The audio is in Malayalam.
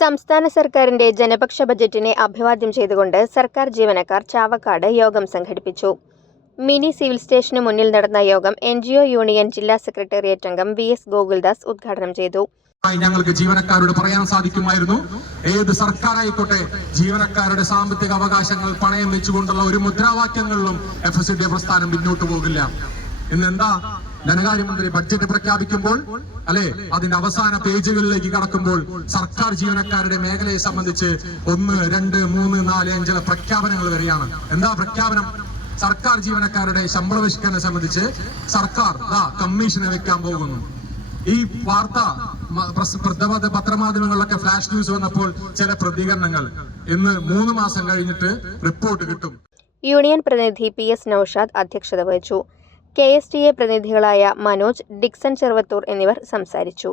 സംസ്ഥാന സർക്കാരിന്റെ ജനപക്ഷ ബജറ്റിനെ അഭിവാദ്യം ചെയ്തുകൊണ്ട് സർക്കാർ ജീവനക്കാർ ചാവക്കാട് യോഗം സംഘടിപ്പിച്ചു. മിനി സിവിൽ സ്റ്റേഷന് മുന്നിൽ നടന്ന യോഗം എൻ ജി ഒ യൂണിയൻ ജില്ലാ സെക്രട്ടേറിയറ്റ് അംഗം വി എസ് ഗോകുൽദാസ് ഉദ്ഘാടനം ചെയ്തു. ഞങ്ങൾക്ക് ജീവനക്കാരോട് പറയാൻ സാധിക്കുമായിരുന്നു. ഏത് സർക്കാരായിക്കോട്ടെ ജീവനക്കാരുടെ സാമ്പത്തിക അവകാശങ്ങൾ പണയം വെച്ചുകൊണ്ടുള്ള ഒരു മുദ്രാവാക്യങ്ങളിലും എഫ് എസ് പ്രസ്ഥാനം പിന്നോട്ട് പോകില്ല. ഇന്ന് എന്താ ധനകാര്യമന്ത്രി ബഡ്ജറ്റ് പ്രഖ്യാപിക്കുമ്പോൾ അല്ലെ? അതിന്റെ അവസാന പേജുകളിലേക്ക് കടക്കുമ്പോൾ സർക്കാർ ജീവനക്കാരുടെ മേഖലയെ സംബന്ധിച്ച് ഒന്ന് രണ്ട് മൂന്ന് നാല് അഞ്ച് പ്രഖ്യാപനങ്ങൾ വരികയാണ് എന്താ പ്രഖ്യാപനം? സർക്കാർ ജീവനക്കാരുടെ ശമ്പള പരിഷ്കരണം സംബന്ധിച്ച് സർക്കാർ കമ്മീഷനെ വെക്കാൻ പോകുന്നു. ഈ വാർത്ത പത്രമാധ്യമങ്ങളിലൊക്കെ ഫ്ലാഷ് ന്യൂസ് വന്നപ്പോൾ ചില പ്രതികരണങ്ങൾ. ഇന്ന് മൂന്ന് മാസം കഴിഞ്ഞിട്ട് റിപ്പോർട്ട് കിട്ടും. യൂണിയൻ പ്രതിനിധി പി എസ് നൌഷാദ് അധ്യക്ഷത വഹിച്ചു. കെ എസ് ടി എ പ്രതിനിധികളായ മനോജ് ഡിക്സൺ ചെറുവത്തൂർ എന്നിവർ സംസാരിച്ചു.